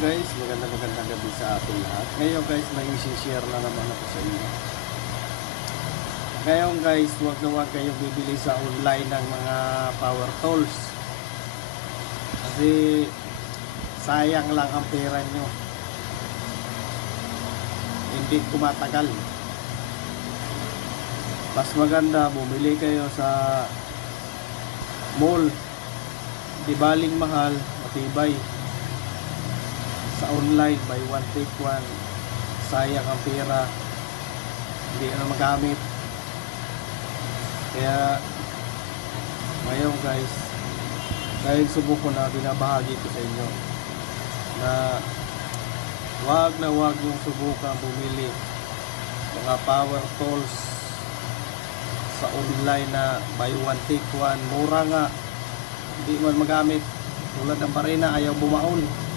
guys, magandang gabi sa ating lahat. Ngayon guys, may i-share na naman ako sa inyo. Ngayon guys, huwag na huwag kayong bibili sa online ng mga power tools. Kasi sayang lang ang pera nyo. Hindi kumatagal. Mas maganda, bumili kayo sa mall. Di baling mahal, matibay. Sa online, buy one take one, sayang ang pera, hindi na magamit. Kaya ngayon guys, dahil subok ko na, binabahagi ko sa inyo na wag yung subukan bumili mga power tools sa online na buy one take one. Mura nga, hindi man magamit, tulad ng barena, ayaw bumaon.